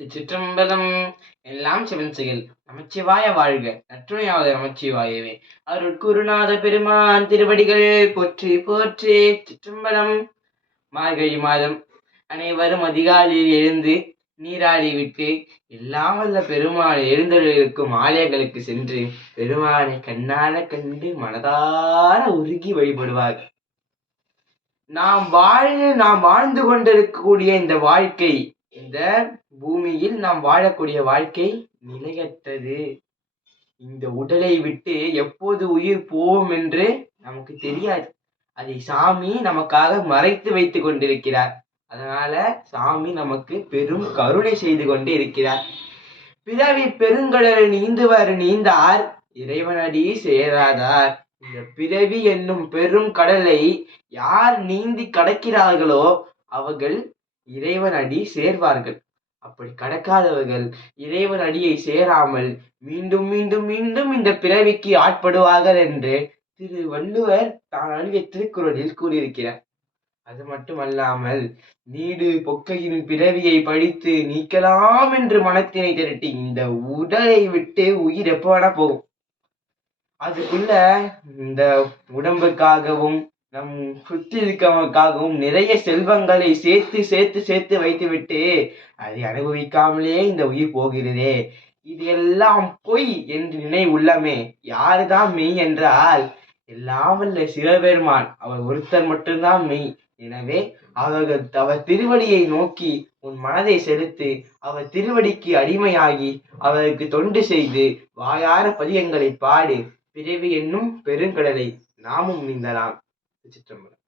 திருச்சிற்றம்பலம். எல்லாம் சிவன் செயல். நமச்சிவாய வாழ்க. நற்றுணையாவது நமச்சிவாயவே. அருட்குருநாத பெருமான் திருவடிகள் போற்றி போற்றி. சிற்றம்பலம். மார்கழி மாதம். அனைவரும் அதிகாலையில் எழுந்து நீராடி விட்டு எல்லாம் வல்ல பெருமாள் எழுந்தருளிருக்கும் ஆலயங்களுக்கு சென்று பெருமானை கண்ணார கண்டு மனதார உருகி வழிபடுவார். நாம் வாழ்ந்து கொண்டிருக்கக்கூடிய இந்த வாழ்க்கை, இந்த பூமியில் நாம் வாழக்கூடிய வாழ்க்கை நிலையற்றது. இந்த உடலை விட்டு எப்போது உயிர் போவோம் என்று நமக்கு தெரியாது. அதை சாமி நமக்காக மறைத்து வைத்துக் கொண்டிருக்கிறார். அதனால சாமி நமக்கு பெரும் கருணை செய்து கொண்டு இருக்கிறார். பிறவி பெருங்கடல் நீந்துவர் நீந்தார், இறைவனடி சேராதார். இந்த பிறவி என்னும் பெரும் கடலை யார் நீந்தி கடக்கிறார்களோ அவர்கள் இறைவன் அடி சேர்வார்கள். அப்படி கடக்காதவர்கள் இறைவன் அடியை சேராமல் மீண்டும் மீண்டும் மீண்டும் இந்த பிறவிக்கு ஆட்படுவார்கள் என்று திரு வள்ளுவர் தான் அழுகிய திருக்குறளில் கூறியிருக்கிறார். அது மட்டுமல்லாமல் நீடு பொக்கையின் பிறவியை படித்து நீக்கலாம் என்று மனத்தினை திரட்டி இந்த உடலை விட்டு உயிர் எப்ப வேணா போகும். அதுக்குள்ள இந்த உடம்புக்காகவும் நம் சுற்றி இருக்கவங்களுக்காகவும் நிறைய செல்வங்களை சேர்த்து சேர்த்து சேர்த்து வைத்துவிட்டு அதை அனுபவிக்காமலே இந்த உயிர் போகிறதே, இது எல்லாம் பொய் என்று நினை உள்ளமே. யாருதான் மெய் என்றால் எல்லாம் வல்ல சிவபெருமான், அவர் ஒருத்தர் மட்டும்தான் மெய். எனவே அவர் திருவடியை நோக்கி உன் மனதை செலுத்து, அவர் திருவடிக்கு அடிமையாகி அவருக்கு தொண்டு செய்து வாயார பதியங்களை பாடு. பிறவி என்னும் பெருங்கடலை நாமும் நீந்தலாம். சிற்றம்பலம்.